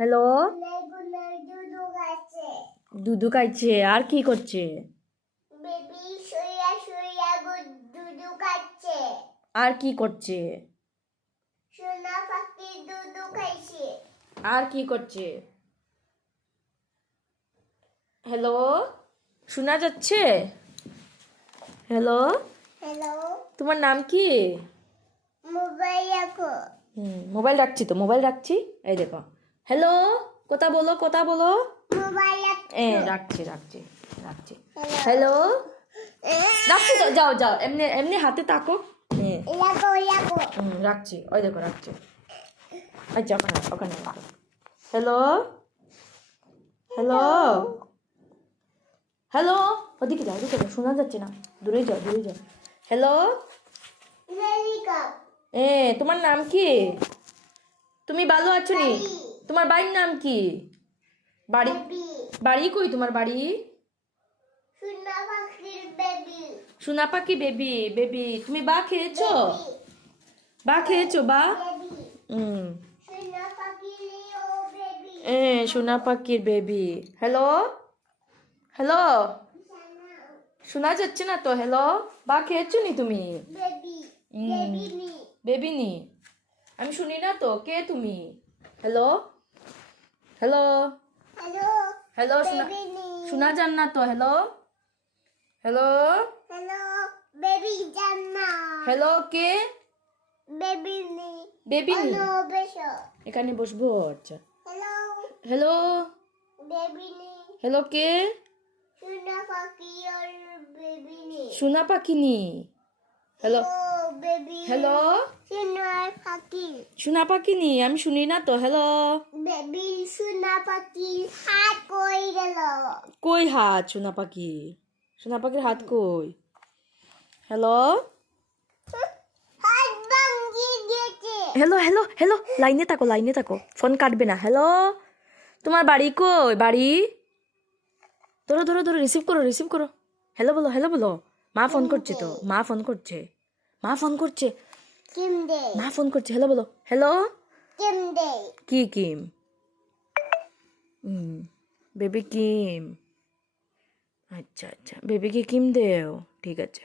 Hello, দুধু খাইছে। আর কি করছে? বেবি শুইয়া শুইয়া দুধু খাচ্ছে। আর কি করছে? সোনা পাখি দুধু খাইছে। আর কি করছে? হ্যালো, শোনা যাচ্ছে? হ্যালো, হ্যালো, তোমার নাম কি? মোবাইল রাখো। মোবাইল রাখছি তো, মোবাইল রাখছি। এই দেখো, হ্যালো, কথা বলো, কথা বলো। মোবাইল রাখছি রাখছি রাখছি। হ্যালো, রাখছি তো, যাও যাও, এমনি এমনি হাতে তাকো। রাখো রাখো। রাখছি, ওই দেখো রাখছি। আচ্ছা, ওখানে ওখানে রাখো। হ্যালো, হ্যালো, হ্যালো, ওদিকে যাও, ওদিকে যাও, শোনা যাচ্ছে না, দূরে যাও, দূরে যাও। হ্যালো, তোমার নাম কি? তুমি ভালো আছো নি? তোমার বাড়ির নাম কি? বাড়ি বাড়ি কই তোমার বাড়ি? সোনা পাখির বেবি। সোনা পাখি বেবি, বেবি তুমি বা খেয়েছো? বা খেয়েছো বা? সোনা পাখির বেবি। সোনা পাখির বেবি। হ্যালো, হ্যালো, শোনা যাচ্ছে না তো? হ্যালো, বা খেয়েছো নি তুমি? বেবি বেবি নি। বেবি নি, আমি শুনি না তো। কে তুমি? Hello, hello, hello, hello, baby নি। শোনা যান না তো? হ্যালো, হ্যালো, হ্যালো, বেবি জান্না। হ্যালো, কে? বেবি নি। বেবি নি, বেশো। এখানে বসবো। আচ্ছা, হ্যালো, হ্যালো, বেবি নি। হ্যালো, কে? সোনা পাখি আর বেবি নি। সোনা পাখি নি। Hello, baby. হ্যালো, সোনা পাখি। সোনা পাখি নি, আমি শুনি না তো। হ্যালো, বেবি সোনা পাখি হাত কই গেল। কই হাত সোনা পাখি? সোনা পাখির হাত কই? হ্যালো, হাত ভাঙ্গি গেছে। হ্যালো, হ্যালো, হ্যালো, লাইনে থাকো, লাইনে থাকো, ফোন কাটবে না। হ্যালো, তোমার বাড়ি কই? বাড়ি ধরো, ধরো, ধরো, রিসিভ করো, রিসিভ করো। হ্যালো বলো, হ্যালো বলো। মা ফোন করছে তো, মা ফোন করছে, মা ফোন করছে, কিম দে। মা ফোন করছে। হ্যালো বলো, হ্যালো। কিম দে। কি কিম? Baby Kim. আচ্ছা আচ্ছা, বেবিকে কিম দেও, ঠিক আছে।